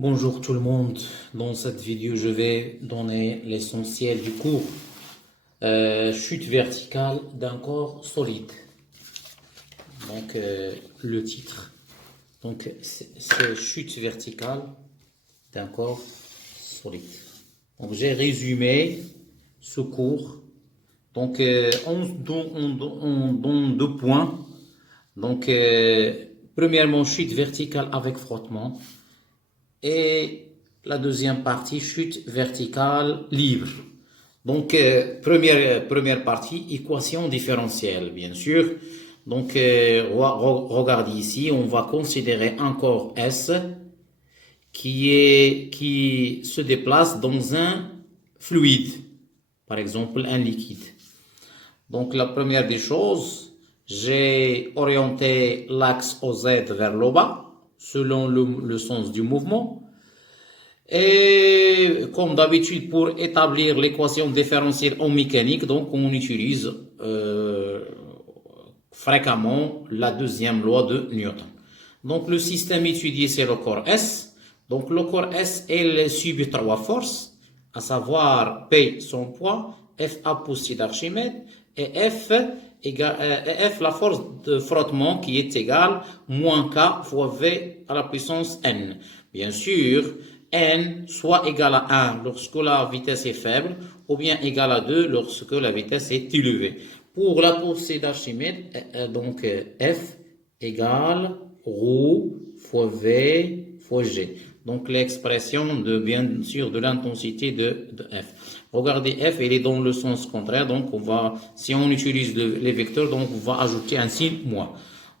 Bonjour tout le monde, dans cette vidéo je vais donner l'essentiel du cours. Chute verticale d'un corps solide. Donc le titre, donc c'est chute verticale d'un corps solide. Donc j'ai résumé ce cours. Donc on donne deux points. Donc premièrement chute verticale avec frottement. Et la deuxième partie, chute verticale libre. Donc, première partie, équation différentielle, bien sûr. Donc, regardez ici, on va considérer un corps S qui se déplace dans un fluide, par exemple un liquide. Donc, la première des choses, j'ai orienté l'axe OZ vers le bas, selon le sens du mouvement. Et comme d'habitude, pour établir l'équation différentielle en mécanique, donc on utilise fréquemment la deuxième loi de Newton. Donc le système étudié, c'est le corps S. Donc le corps S, il subit trois forces, à savoir P, son poids, F, poussée d'Archimède, et F, la force de frottement qui est égale moins K fois V à la puissance N. Bien sûr, N soit égal à 1 lorsque la vitesse est faible, ou bien égal à 2 lorsque la vitesse est élevée. Pour la poussée d'Archimède, donc F égale ρ fois V fois G. Donc l'expression de bien sûr de l'intensité de F. Regardez F, il est dans le sens contraire, donc si on utilise les vecteurs, donc on va ajouter un signe moins.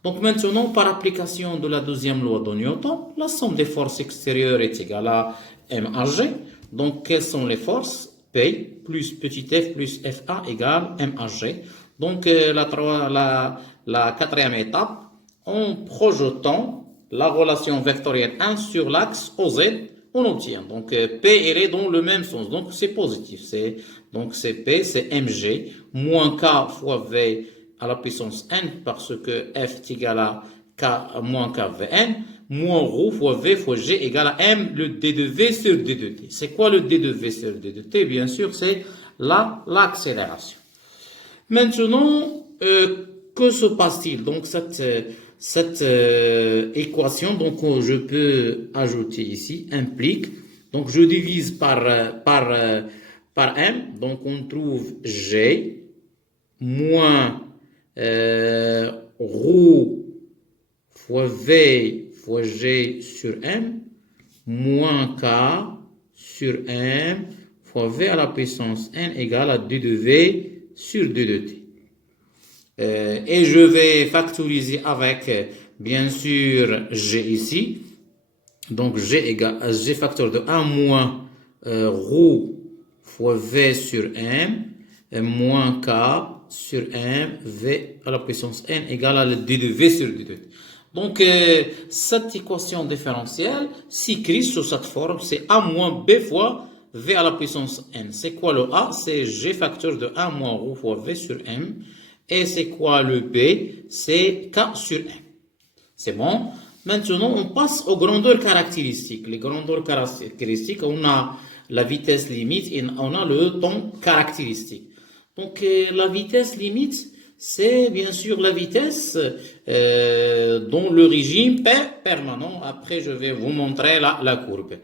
Donc maintenant, par application de la deuxième loi de Newton, la somme des forces extérieures est égale à MHG. Donc quelles sont les forces? P plus petit f plus FA égale MHG. Donc la quatrième étape, en projetant la relation vectorielle 1 sur l'axe OZ, on obtient. Donc P elle est dans le même sens, donc c'est positif. Donc c'est P, c'est mg, moins K fois V à la puissance n, parce que F est égal à K moins KVN, moins ρ fois V fois G égale à M, le D de V sur D de T. C'est quoi le D de V sur D de T? Bien sûr, c'est l'accélération. Maintenant, que se passe-t-il? Donc cette équation, donc je peux ajouter ici, implique, donc je divise par M, donc on trouve G moins ρ fois V fois G sur M moins K sur M fois V à la puissance N égale à 2 de V sur 2 de T. Et je vais factoriser avec, bien sûr, G ici. Donc, G facteur de 1 moins ρ fois V sur M moins K sur M, V à la puissance N égale à D de V sur D de T. Donc, cette équation différentielle s'écrit sous cette forme, c'est A moins B fois V à la puissance N. C'est quoi le A? C'est G facteur de 1 moins ρ fois V sur M. Et c'est quoi le B? C'est K sur M. C'est bon? Maintenant, on passe aux grandeurs caractéristiques. Les grandeurs caractéristiques, on a la vitesse limite et on a le temps caractéristique. Donc, la vitesse limite, c'est bien sûr la vitesse dont le régime permanent. Après, je vais vous montrer la courbe.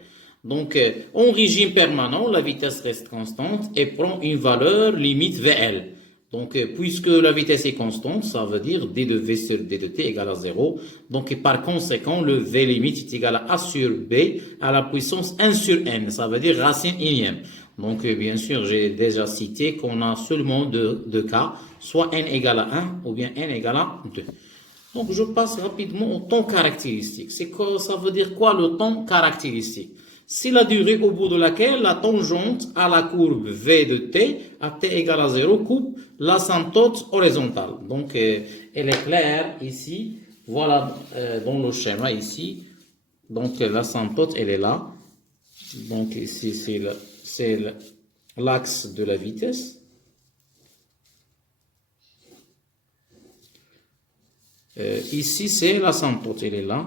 Donc, en régime permanent, la vitesse reste constante et prend une valeur limite VL. Donc, puisque la vitesse est constante, ça veut dire d de v sur d de t égale à 0. Donc, par conséquent, le v limite est égal à a sur b à la puissance 1 sur n. Ça veut dire racine unième. Donc, bien sûr, j'ai déjà cité qu'on a seulement deux cas, soit n égale à 1 ou bien n égale à 2. Donc, je passe rapidement au temps caractéristique. Ça veut dire quoi le temps caractéristique? C'est la durée au bout de laquelle la tangente à la courbe V de t, à t égale à 0, coupe l'asymptote horizontale. Donc, elle est claire ici. Voilà, dans le schéma ici. Donc, l'asymptote, elle est là. Donc, ici, c'est l'axe de la vitesse. Ici, c'est l'asymptote, elle est là.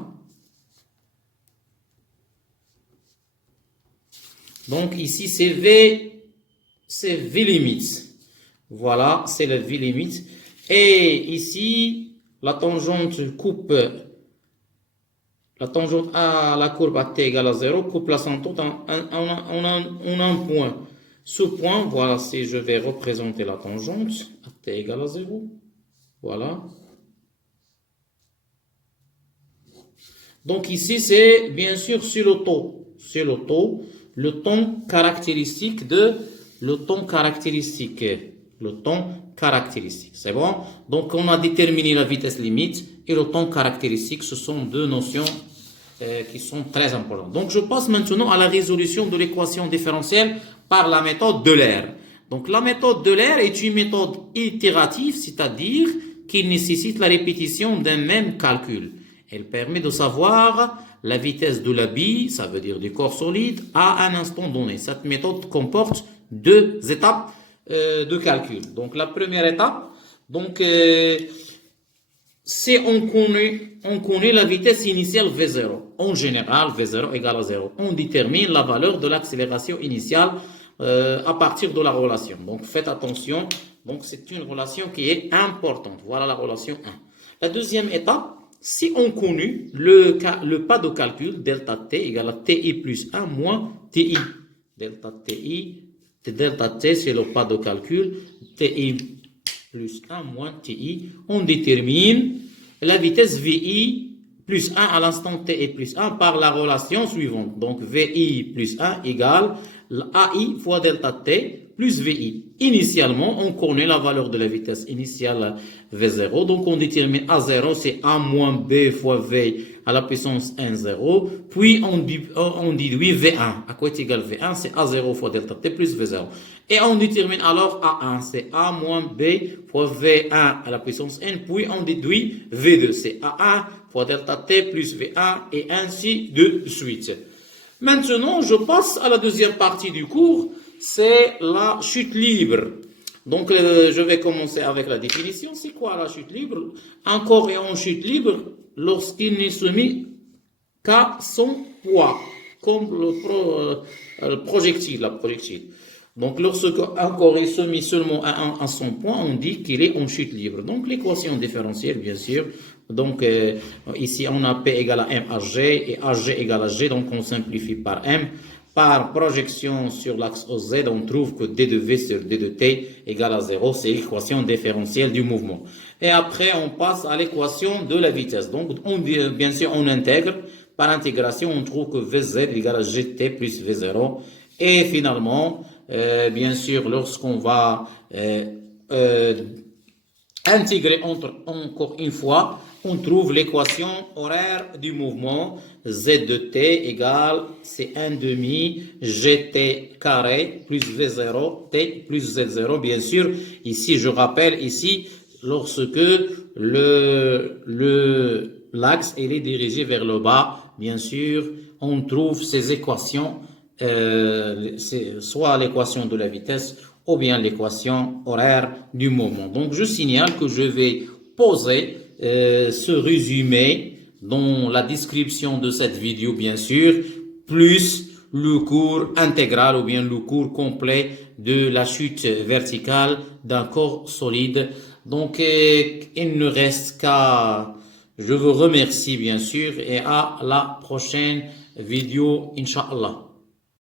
Donc ici, c'est V limite. Voilà, c'est le V limite. Et ici, la tangente coupe, la tangente à la courbe à t égale à 0 coupe l'asymptote en un point. Ce point, voilà, si je vais représenter la tangente à t égale à 0. Voilà. Donc ici, c'est bien sûr sur le taux. Sur le taux, le ton caractéristique le ton caractéristique. Le ton caractéristique. C'est bon? Donc on a déterminé la vitesse limite et le ton caractéristique. Ce sont deux notions qui sont très importantes. Donc je passe maintenant à la résolution de l'équation différentielle par la méthode d'Euler. Donc la méthode d'Euler est une méthode itérative, c'est-à-dire qui nécessite la répétition d'un même calcul. Elle permet de savoir la vitesse de la bille, ça veut dire du corps solide, à un instant donné. Cette méthode comporte deux étapes de calcul. Donc la première étape, donc c'est on connaît la vitesse initiale V0. En général, V0 égale à 0. On détermine la valeur de l'accélération initiale à partir de la relation. Donc faites attention. Donc c'est une relation qui est importante. Voilà la relation 1. La deuxième étape, si on connaît le pas de calcul, delta t égale à ti plus 1 moins ti. Delta t, c'est le pas de calcul. Ti plus 1 moins ti. On détermine la vitesse vi plus 1 à l'instant t plus 1 par la relation suivante. Donc vi plus 1 égale ai fois delta t plus vi. Initialement, on connaît la valeur de la vitesse initiale v0. Donc on détermine a0, c'est a moins b fois v à la puissance 1, 0. Puis on déduit v1. À quoi est égal v1? C'est a0 fois delta t plus v0. Et on détermine alors a1, c'est a moins b fois v1 à la puissance n. Puis on déduit v2, c'est a1 fois delta t plus v1 et ainsi de suite. Maintenant, je passe à la deuxième partie du cours, c'est la chute libre. Donc, je vais commencer avec la définition. C'est quoi la chute libre? Un corps est en chute libre lorsqu'il n'est soumis qu'à son poids, comme le projectile, la projectile. Donc, lorsqu'un corps est soumis seulement à son poids, on dit qu'il est en chute libre. Donc, l'équation différentielle, bien sûr. Donc, ici, on a P égale à M à G et AG égale à G. Donc, on simplifie par M. Par projection sur l'axe OZ, on trouve que D de V sur D de T égale à 0. C'est l'équation différentielle du mouvement. Et après, on passe à l'équation de la vitesse. Donc, bien sûr, on intègre. Par intégration, on trouve que VZ égale à GT plus V0. Et finalement, bien sûr, lorsqu'on va intégrer encore une fois, on trouve l'équation horaire du mouvement. Z de t égale, c'est 1 demi gt carré plus v0 t plus z0. Bien sûr, ici, je rappelle, ici, lorsque l'axe est dirigé vers le bas, bien sûr, on trouve ces équations, soit l'équation de la vitesse ou bien l'équation horaire du mouvement. Donc, je signale que je vais poser ce résumé dans la description de cette vidéo, bien sûr, plus le cours intégral ou bien le cours complet de la chute verticale d'un corps solide. Donc, il ne reste qu'à... Je vous remercie, bien sûr, et à la prochaine vidéo, Inch'Allah.